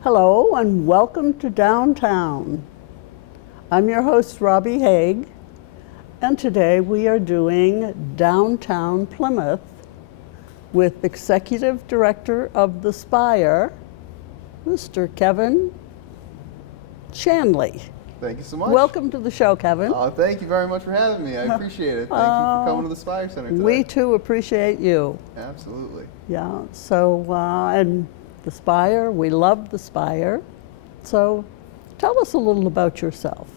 Hello and welcome to Downtown. I'm your host, Robbie Haig, and today we are doing Downtown Plymouth with Executive Director of the Spire, Mr. Kevin Shanley. Thank you so much. Welcome to the show, Kevin. Oh, thank you very much for having me. I appreciate it. Thank you for coming to the Spire Center today. We too appreciate you. Absolutely. Yeah, so, and the Spire, we love the Spire. So tell us a little about yourself.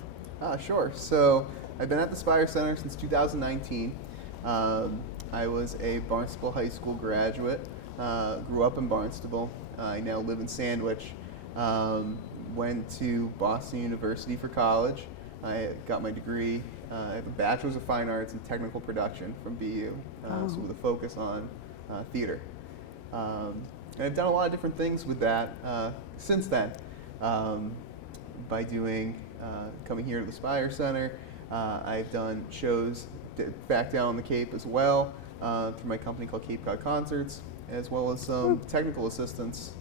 Sure. So I've been at the Spire Center since 2019. I was a Barnstable High School graduate, grew up in Barnstable. I now live in Sandwich. Went to Boston University for college. I got my degree. I have a Bachelor's of Fine Arts in Technical Production from BU, so with a focus on theater. And I've done a lot of different things with that since then. By doing, coming here to the Spire Center, I've done shows back down on the Cape as well through my company called Cape Cod Concerts, as well as some technical assistance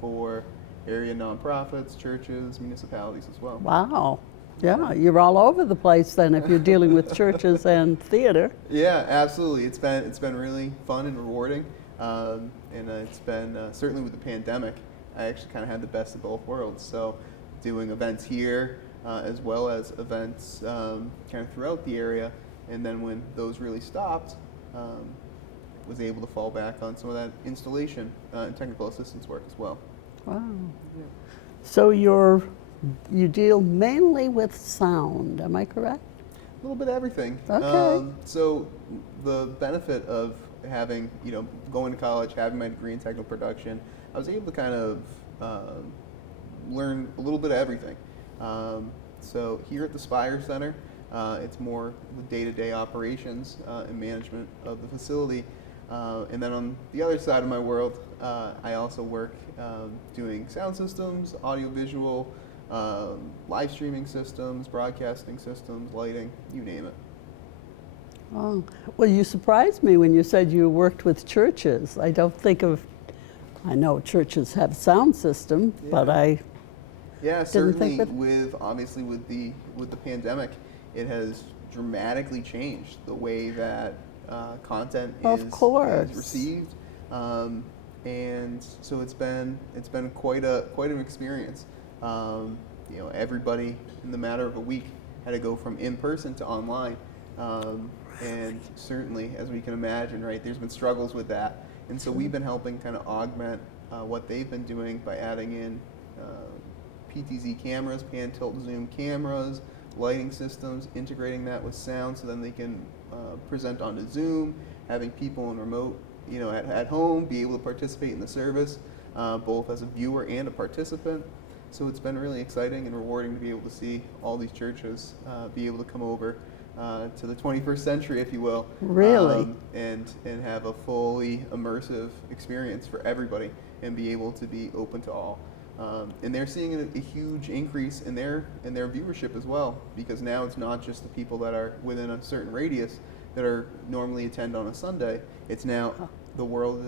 for area nonprofits, churches, municipalities as well. Wow. Yeah, you're all over the place then if you're dealing with churches and theater. Yeah, absolutely. It's been really fun and rewarding. And it's been, certainly with the pandemic, I actually kind of had the best of both worlds. So doing events here as well as events kind of throughout the area. And then when those really stopped, was able to fall back on some of that installation and technical assistance work as well. Wow. So you deal mainly with sound, am I correct? A little bit of everything. Okay. So the benefit of having, going to college, having my degree in technical production, I was able to kind of learn a little bit of everything. So here at the Spire Center, it's more the day-to-day operations and management of the facility. And then on the other side of my world, I also work doing sound systems, audiovisual, live streaming systems, broadcasting systems, lighting, you name it. Oh, well, you surprised me when you said you worked with churches. I know churches have sound system, but I certainly obviously with the pandemic, it has dramatically changed the way that content is received, and so it's been quite an experience. Everybody in the matter of a week had to go from in person to online. And certainly, as we can imagine, right, there's been struggles with that. And so we've been helping kind of augment what they've been doing by adding in PTZ cameras, pan, tilt, zoom cameras, lighting systems, integrating that with sound so then they can present onto Zoom, having people in remote, at home be able to participate in the service, both as a viewer and a participant. So it's been really exciting and rewarding to be able to see all these churches be able to come over to the 21st century, if you will. Really? And have a fully immersive experience for everybody and be able to be open to all. And they're seeing a huge increase in their viewership as well, because now it's not just the people that are within a certain radius that are normally attend on a Sunday. It's now the world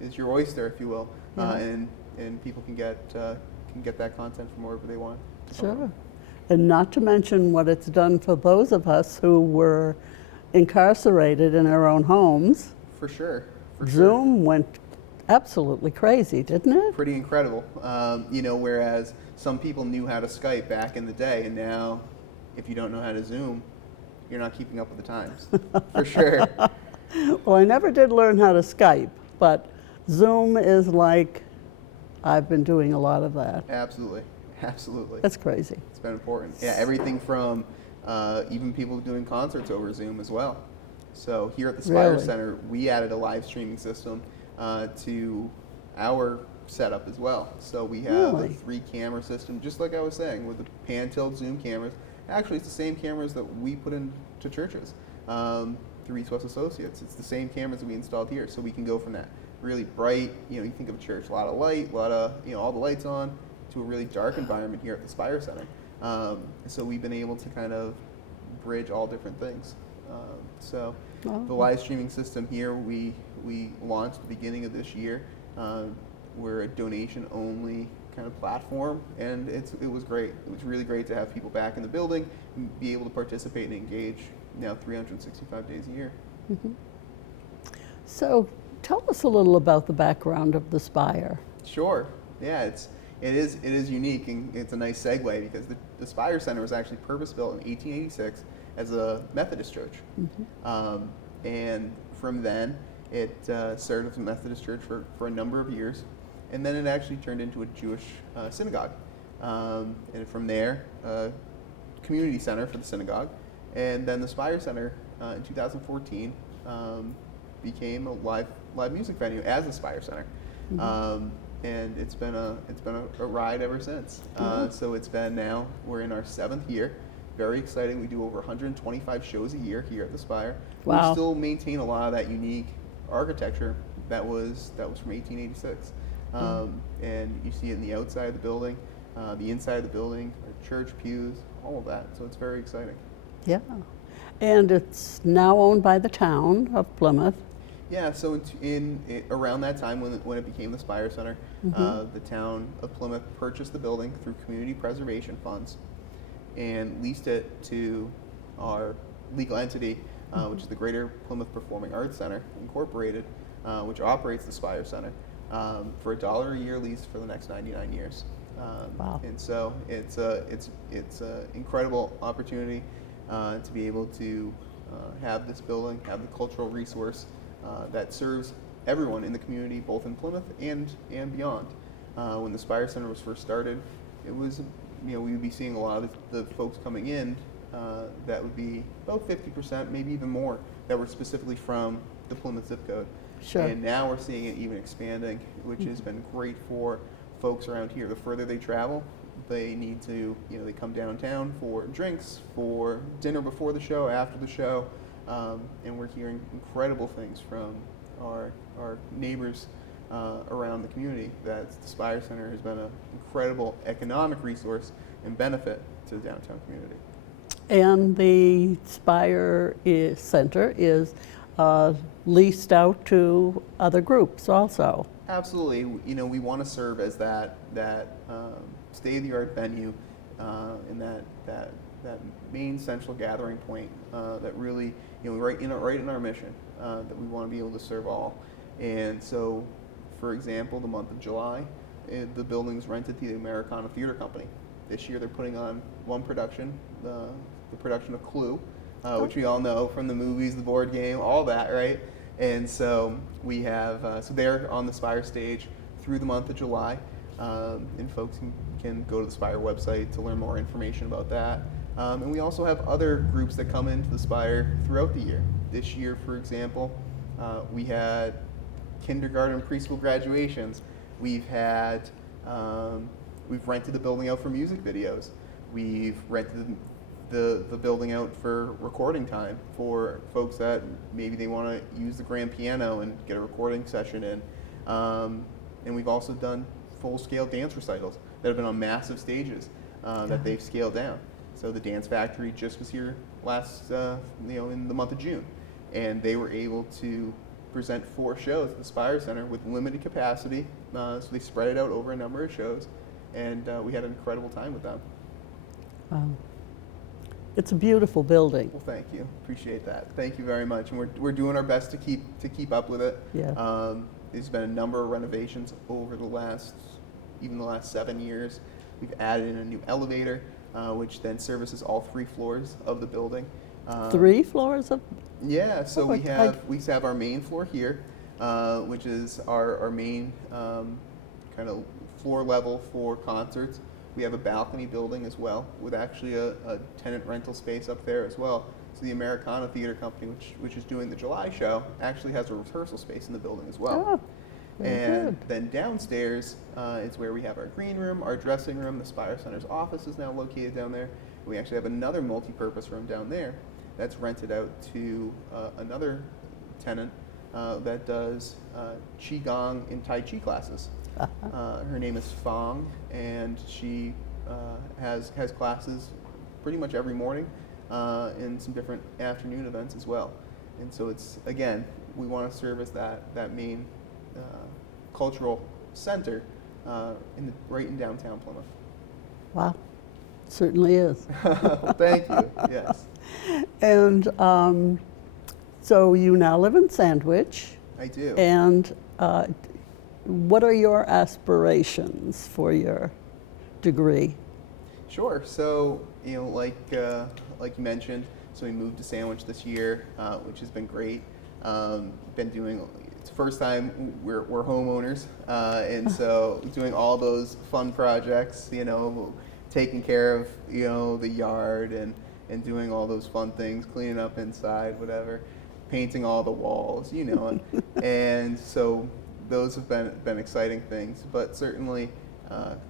is your oyster, if you will, and people can get that content from wherever they want. Sure. And not to mention what it's done for those of us who were incarcerated in our own homes. For sure. Zoom went absolutely crazy, didn't it? Pretty incredible. Whereas some people knew how to Skype back in the day, and now if you don't know how to Zoom, you're not keeping up with the times. For sure. Well, I never did learn how to Skype, but Zoom is like, I've been doing a lot of that. Absolutely. That's crazy. It's been important. Yeah, everything from even people doing concerts over Zoom as well. So here at the Spire Center, we added a live streaming system to our setup as well. So we have a 3-camera system, just like I was saying, with the pan, tilt, zoom cameras. Actually, it's the same cameras that we put into churches through East West Associates. It's the same cameras that we installed here, so we can go from that really bright, you think of a church, a lot of light, a lot of, all the lights on, to a really dark environment here at the Spire Center. So we've been able to kind of bridge all different things. So Wow. the live streaming system here, we launched at the beginning of this year. We're a donation only kind of platform, and it was great. It was really great to have people back in the building and be able to participate and engage now 365 days a year. Mhm. So tell us a little about the background of the Spire. Sure. Yeah, it is unique, and it's a nice segue because the Spire Center was actually purpose-built in 1886 as a Methodist church. And from then, it served as a Methodist church for a number of years, and then it actually turned into a Jewish synagogue. And from there, community center for the synagogue, and then the Spire Center in 2014 became a live music venue as the Spire Center. And it's been a ride ever since. So it's been now, we're in our 7th year. Very exciting. We do over 125 shows a year here at the Spire. Wow. We still maintain a lot of that unique architecture that was from 1886. And you see it in the outside of the building, the inside of the building, our church pews, all of that. So it's very exciting. Yeah. And it's now owned by the town of Plymouth. Yeah, so around that time when it became the Spire Center, the town of Plymouth purchased the building through community preservation funds and leased it to our legal entity, which is the Greater Plymouth Performing Arts Center Incorporated, which operates the Spire Center, for $1 a year lease for the next 99 years. Wow. And so it's an incredible opportunity to be able to have this building, have the cultural resource that serves everyone in the community, both in Plymouth and beyond. When the Spire Center was first started, it was, we would be seeing a lot of the folks coming in that would be about 50%, maybe even more, that were specifically from the Plymouth zip code. Sure. And now we're seeing it even expanding, which has been great for folks around here. The further they travel, they need to, they come downtown for drinks, for dinner before the show, after the show, and we're hearing incredible things from our neighbors around the community that the Spire Center has been an incredible economic resource and benefit to the downtown community. And the Spire Center is leased out to other groups also. Absolutely. We want to serve as that state-of-the-art venue and that main central gathering point that really, right in our mission that we want to be able to serve all. And so, for example, the month of July, the building was rented to the Americana Theater Company. This year they're putting on one production, the production of Clue, which we all know from the movies, the board game, all that, right? And so we have, so they're on the Spire stage through the month of July, and folks can go to the Spire website to learn more information about that. And we also have other groups that come into the Spire throughout the year. This year, for example, we had kindergarten and preschool graduations. We've had, we've rented the building out for music videos. We've rented the building out for recording time for folks that maybe they want to use the grand piano and get a recording session in. And we've also done full-scale dance recitals that have been on massive stages that they've scaled down. So the Dance Factory just was here last, in the month of June, and they were able to present 4 shows at the Spire Center with limited capacity. So they spread it out over a number of shows, and we had an incredible time with them. Wow. It's a beautiful building. Well, thank you. Appreciate that. Thank you very much. And we're doing our best to keep up with it. Yeah. There's been a number of renovations over the last 7 years. We've added in a new elevator, which then services all 3 floors of the building. 3 floors of? Yeah. So Oh, we have our main floor here, which is our main kind of floor level for concerts. We have a balcony building as well, with actually a tenant rental space up there as well. So the Americana Theater Company, which is doing the July show, actually has a rehearsal space in the building as well. Oh, very good. Then downstairs is where we have our green room, our dressing room. The Spire Center's office is now located down there. We actually have another multi-purpose room down there that's rented out to another tenant that does Qigong and Tai Chi classes. Her name is Fong, and she has classes pretty much every morning and some different afternoon events as well. And so it's, again, we want to serve as that main cultural center right in downtown Plymouth. Wow, certainly is. Well, thank you. Yes, And so you now live in Sandwich. I do. And what are your aspirations for your degree? Sure. So, like you mentioned, so we moved to Sandwich this year, which has been great. Been doing, it's the first time we're homeowners, and so doing all those fun projects, taking care of, the yard and doing all those fun things, cleaning up inside, whatever, painting all the walls, and so those have been exciting things, but certainly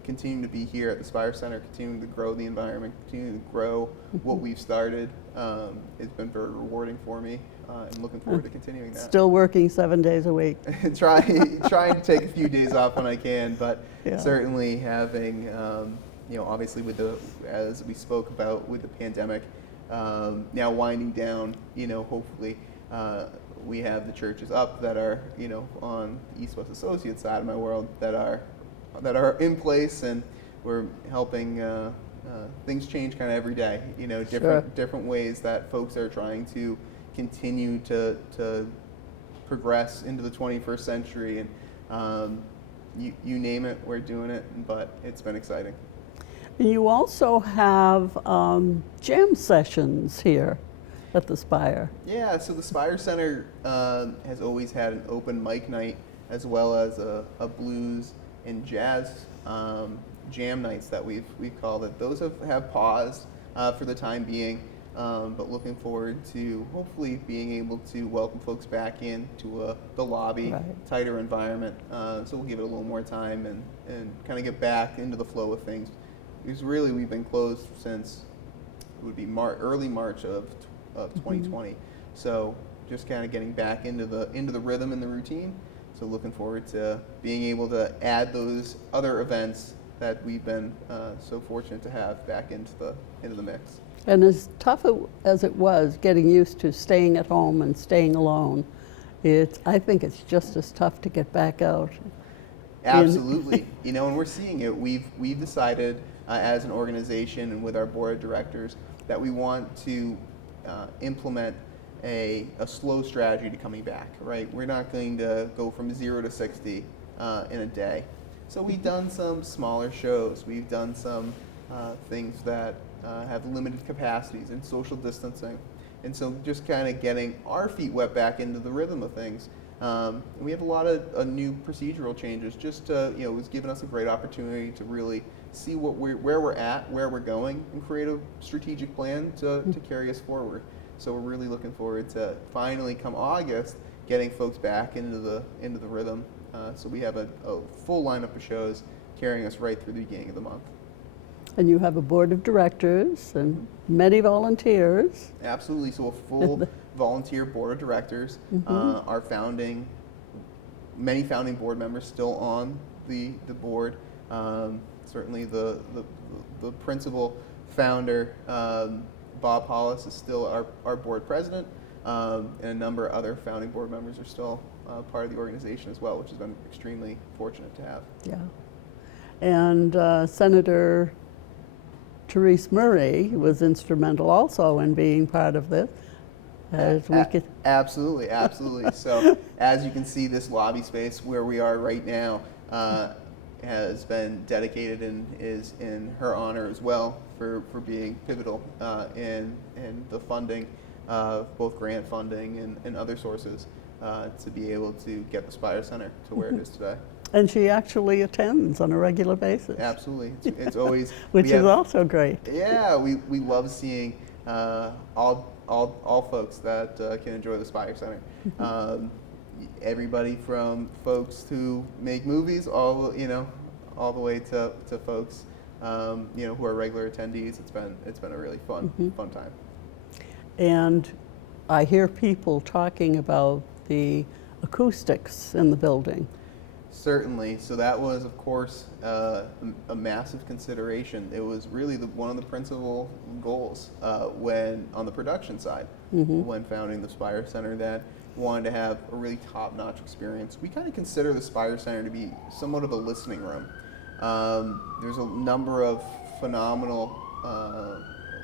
continuing to be here at the Spire Center, continuing to grow the environment, continuing to grow what we've started, it's been very rewarding for me, and looking forward to continuing that. Still working 7 days a week. trying to take a few days off when I can, but Yeah. certainly having, obviously as we spoke about with the pandemic, now winding down, hopefully we have the churches up that are, on the East West Associates side of my world that are in place, and we're helping things change kind of every day. Different ways that folks are trying to continue to progress into the 21st century, and you name it, we're doing it. But it's been exciting. You also have jam sessions here at the Spire. Yeah, so the Spire Center has always had an open mic night as well as a blues and jazz jam nights that we've called it. Those have paused for the time being, but looking forward to hopefully being able to welcome folks back into the lobby, Right. tighter environment. So we'll give it a little more time and kind of get back into the flow of things. Because really we've been closed since it would be early March of 2020. So just kind of getting back into the rhythm and the routine. So looking forward to being able to add those other events that we've been so fortunate to have back into the mix. And as tough as it was getting used to staying at home and staying alone, I think it's just as tough to get back out. Absolutely. And we're seeing it. We've decided as an organization and with our board of directors that we want to implement a slow strategy to coming back, right? We're not going to go from 0 to 60 in a day. So we've done some smaller shows. We've done some things that have limited capacities and social distancing. And so just kind of getting our feet wet back into the rhythm of things. We have a lot of new procedural changes. Just it was giving us a great opportunity to really see where we're at, where we're going, and create a strategic plan to carry us forward. So we're really looking forward to finally, come August, getting folks back into the rhythm. So we have a full lineup of shows carrying us right through the beginning of the month. And you have a board of directors and many volunteers. Absolutely. So a full volunteer board of directors. Our many founding board members still on the board. Certainly the principal founder, Bob Hollis, is still our board president, and a number of other founding board members are still part of the organization as well, which has been extremely fortunate to have. Yeah. And Senator Therese Murray was instrumental also in being part of this. Absolutely. So as you can see, this lobby space where we are right now has been dedicated and is in her honor as well for being pivotal in the funding of both grant funding and other sources to be able to get the Spire Center to where it is today. And she actually attends on a regular basis. Absolutely. It's always which is also great. Yeah, we love seeing all folks that can enjoy the Spire Center. Everybody from folks who make movies, all the way to folks who are regular attendees. It's been a really fun time. And I hear people talking about the acoustics in the building. Certainly. So that was, of course, a massive consideration. It was really one of the principal goals when on the production side, when founding the Spire Center, that wanted to have a really top-notch experience. We kind of consider the Spire Center to be somewhat of a listening room. There's a number of phenomenal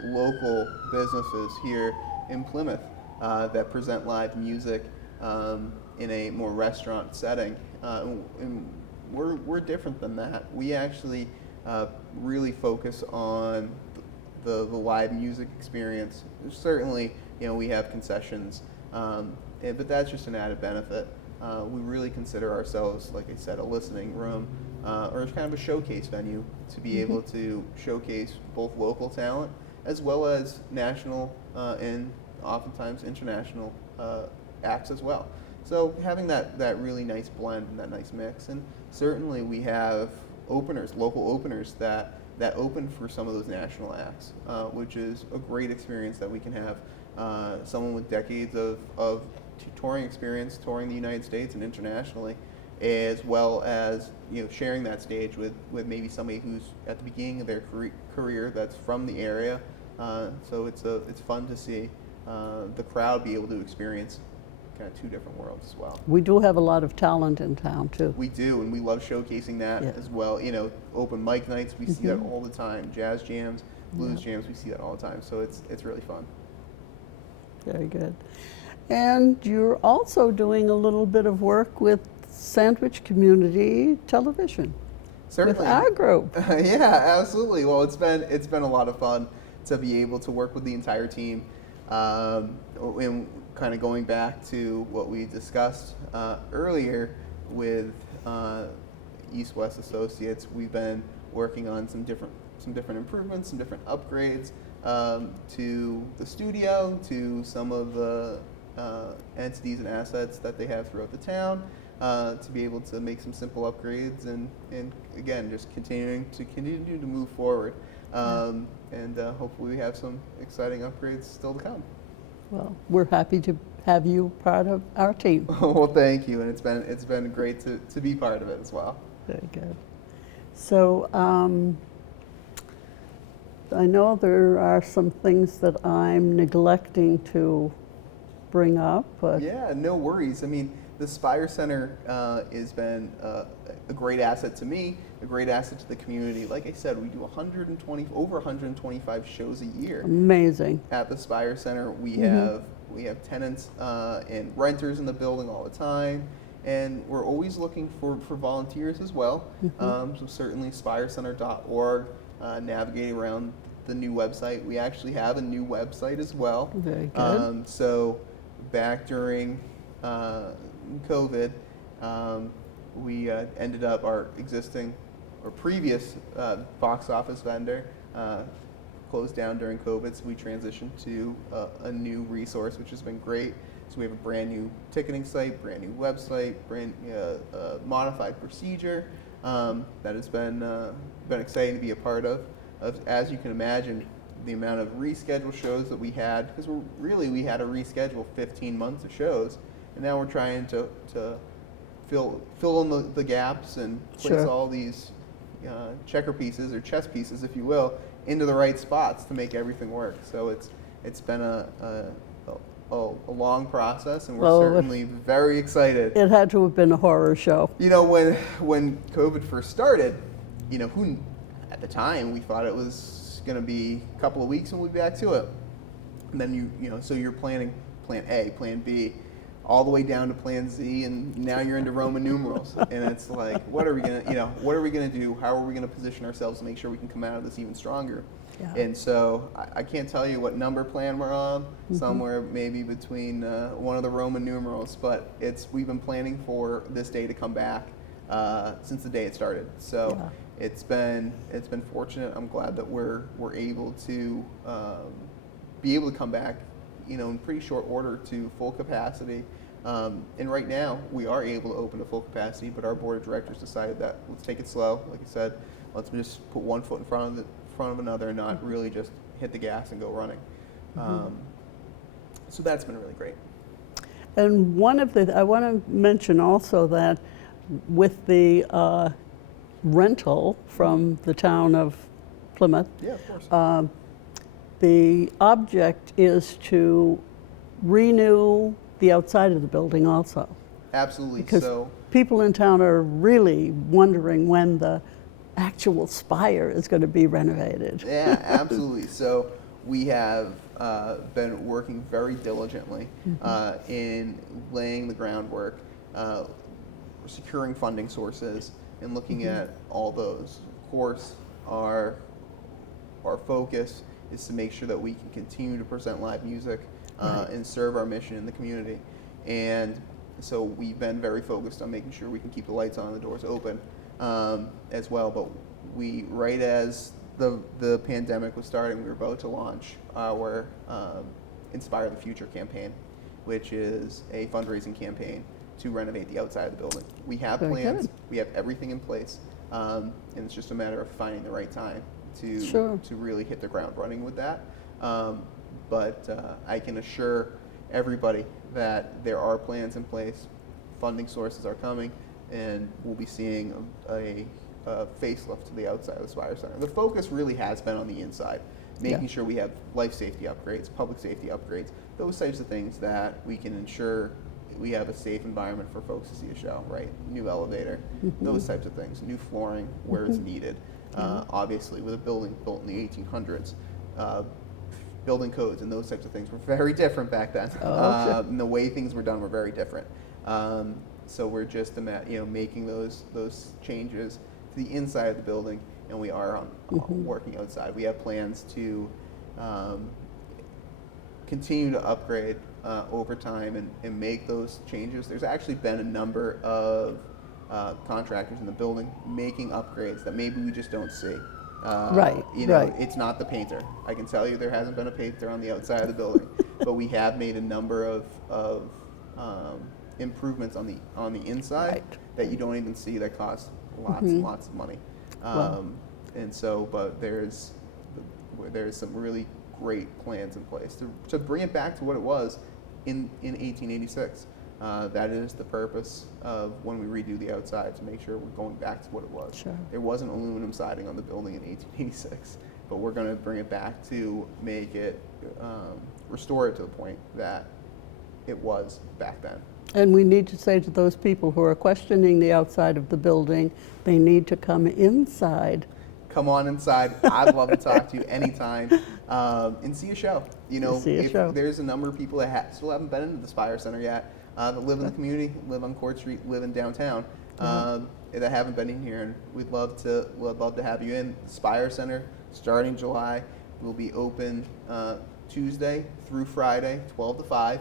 local businesses here in Plymouth that present live music in a more restaurant setting. And we're different than that. We actually really focus on the live music experience. Certainly, we have concessions, but that's just an added benefit. We really consider ourselves, like I said, a listening room or kind of a showcase venue to be able to showcase both local talent as well as national and oftentimes international acts as well. So having that really nice blend and that nice mix, and certainly we have openers, local openers that open for some of those national acts, which is a great experience that we can have. Someone with decades of touring experience, touring the United States and internationally, as well as sharing that stage with maybe somebody who's at the beginning of their career that's from the area. So it's fun to see the crowd be able to experience kind of two different worlds as well. We do have a lot of talent in town too. We do, and we love showcasing that as well. Open mic nights, we see that all the time. Jazz jams, blues jams, we see that all the time. So it's really fun. Very good. And you're also doing a little bit of work with Sandwich Community Television. Certainly. With our group. Yeah, absolutely. Well, it's been a lot of fun to be able to work with the entire team. And kind of going back to what we discussed earlier with East-West Associates, we've been working on some different improvements, some different upgrades to the studio, to some of the entities and assets that they have throughout the town, to be able to make some simple upgrades and again just continue to move forward. And hopefully we have some exciting upgrades still to come. Well, we're happy to have you part of our team. Well, thank you, and it's been great to be part of it as well. Very good. So I know there are some things that I'm neglecting to bring up, but Yeah, no worries. I mean, the Spire Center has been a great asset to me, a great asset to the community. Like I said, we do over 125 shows a year. Amazing. At the Spire Center, we have tenants and renters in the building all the time, and we're always looking for volunteers as well. So certainly spirecenter.org, navigating around the new website. We actually have a new website as well. Very good. So back during COVID, we ended up our previous box office vendor closed down during COVID, so we transitioned to a new resource, which has been great. So we have a brand new ticketing site, brand new website, brand modified procedure that has been exciting to be a part of. As you can imagine, the amount of rescheduled shows that we had, because we had to reschedule 15 months of shows, and now we're trying to fill in the gaps and place all these checker pieces or chess pieces, if you will, into the right spots to make everything work. So it's been a long process, and we're certainly very excited. It had to have been a horror show. When COVID first started, who at the time we thought it was going to be a couple of weeks and we'll be back to it. And then so you're planning plan A, plan B, all the way down to plan Z, and now you're into Roman numerals. And it's like, what are we gonna do? How are we gonna position ourselves to make sure we can come out of this even stronger? Yeah. And so I can't tell you what number plan we're on, somewhere maybe between one of the Roman numerals, but we've been planning for this day to come back since the day it started. So it's been fortunate. I'm glad that we're able to be able to come back, in pretty short order to full capacity. And right now we are able to open to full capacity, but our board of directors decided that let's take it slow. Like I said, let's just put one foot in front of another and not really just hit the gas and go running. So that's been really great. And I want to mention also that with the rental from the town of Plymouth, Yeah, of course. the object is to renew the outside of the building also. Absolutely. Because So people in town are really wondering when the actual spire is going to be renovated. yeah, absolutely. So we have been working very diligently in laying the groundwork, securing funding sources, and looking at all those. Of course, our focus is to make sure that we can continue to present live music and serve our mission in the community. And so we've been very focused on making sure we can keep the lights on and the doors open as well. But right as the pandemic was starting, we were about to launch our Inspire the Future campaign, which is a fundraising campaign to renovate the outside of the building. We have Very plans, good. we have everything in place, and it's just a matter of finding the right time to Sure. really hit the ground running with that. But I can assure everybody that there are plans in place, funding sources are coming, and we'll be seeing a facelift to the outside of the Spire Center. The focus really has been on the inside, making sure we have life safety upgrades, public safety upgrades, those types of things that we can ensure we have a safe environment for folks to see a show, right? New elevator, those types of things, new flooring where it's needed. Obviously, with a building built in the 1800s, building codes and those types of things were very different back then. And the way things were done were very different. So we're just making those changes to the inside of the building, and we are working outside. We have plans to continue to upgrade over time and make those changes. There's actually been a number of contractors in the building making upgrades that maybe we just don't see. Right. It's not the painter. I can tell you there hasn't been a painter on the outside of the building, but we have made a number of improvements on the inside that you don't even see that cost lots and lots of money. And so, but there's some really great plans in place to bring it back to what it was in 1886. That is the purpose of when we redo the outside, to make sure we're going back to what it was. Sure. There wasn't aluminum siding on the building in 1886, but we're going to bring it back to make it, restore it to the point that it was back then. And we need to say to those people who are questioning the outside of the building, they need to come inside. Come on inside. I'd love to talk to you anytime and see a show. If there's a number of people that still haven't been into the Spire Center yet, that live in the community, live on Court Street, live in downtown, that haven't been in here, and we'd love to have you in. The Spire Center, starting July, will be open Tuesday through Friday, 12 to 5.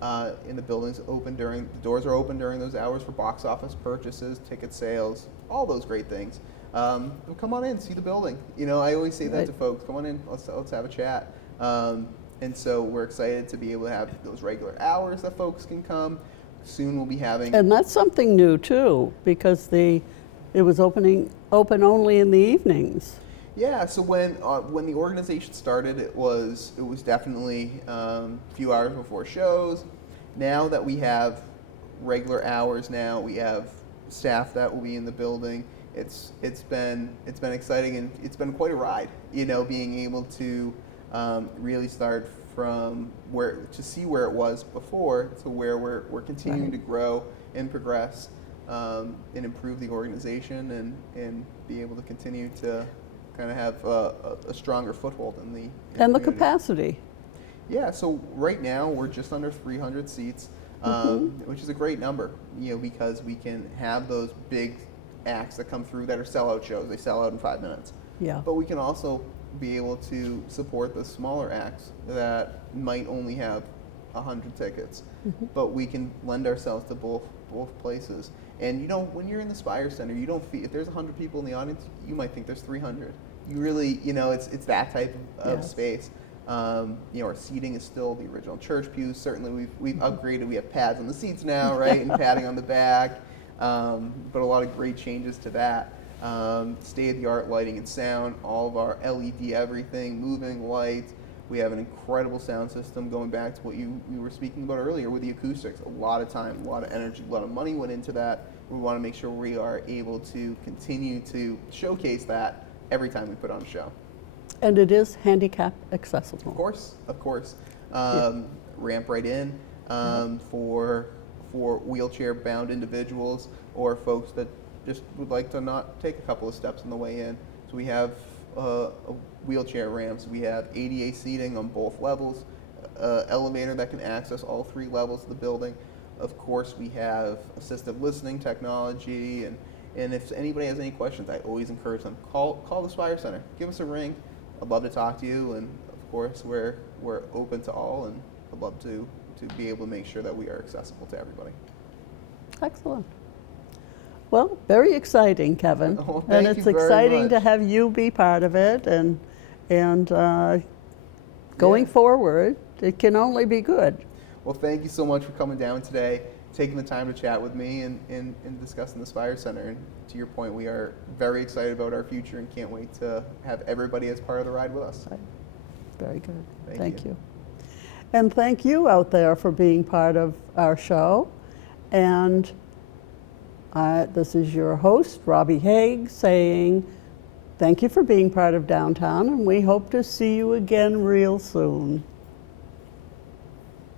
And the doors are open during those hours for box office purchases, ticket sales, all those great things. Come on in, see the building. I always say that to folks. Come on in, let's have a chat. And so we're excited to be able to have those regular hours that folks can come. Soon we'll be having. And that's something new too, because it was open only in the evenings. Yeah, so when the organization started, it was definitely a few hours before shows. Now that we have regular hours, we have staff that will be in the building. It's been exciting, and it's been quite a ride. Being able to really start from to see where it was before to where we're continuing to grow and progress and improve the organization and be able to continue to kind of have a stronger foothold in the And the community. capacity. Yeah, so right now we're just under 300 seats, which is a great number, because we can have those big acts that come through that are sellout shows. They sell out in 5 minutes. Yeah. But we can also be able to support the smaller acts that might only have 100 tickets. But we can lend ourselves to both places. And when you're in the Spire Center, you don't feel, if there's 100 people in the audience, you might think there's 300. You really, it's that type of space. Our seating is still the original church pews. Certainly we've upgraded. We have pads on the seats now, right, and padding on the back. But a lot of great changes to that. State-of-the-art lighting and sound, all of our LED everything, moving lights. We have an incredible sound system, going back to what we were speaking about earlier with the acoustics. A lot of time, a lot of energy, a lot of money went into that we want to make sure we are able to continue to showcase that every time we put on a show. And it is handicap accessible. Of course. Ramp right in for wheelchair-bound individuals or folks that just would like to not take a couple of steps on the way in. So we have wheelchair ramps. We have ADA seating on both levels, elevator that can access all 3 levels of the building. Of course, we have assistive listening technology, and if anybody has any questions, I always encourage them, call the Spire Center. Give us a ring. I'd love to talk to you, and of course, we're open to all, and I'd love to be able to make sure that we are accessible to everybody. Excellent. Well, very exciting, Kevin. Well, and thank it's you very exciting much. to have you be part of it, and going Yeah. forward, it can only be good. Well, thank you so much for coming down today, taking the time to chat with me and discussing the Spire Center. And to your point, we are very excited about our future and can't wait to have everybody as part of the ride with us. Right. Very good. Thank you. you. And thank you out there for being part of our show. And this is your host, Robbie Haig, saying thank you for being part of Downtown, and we hope to see you again real soon.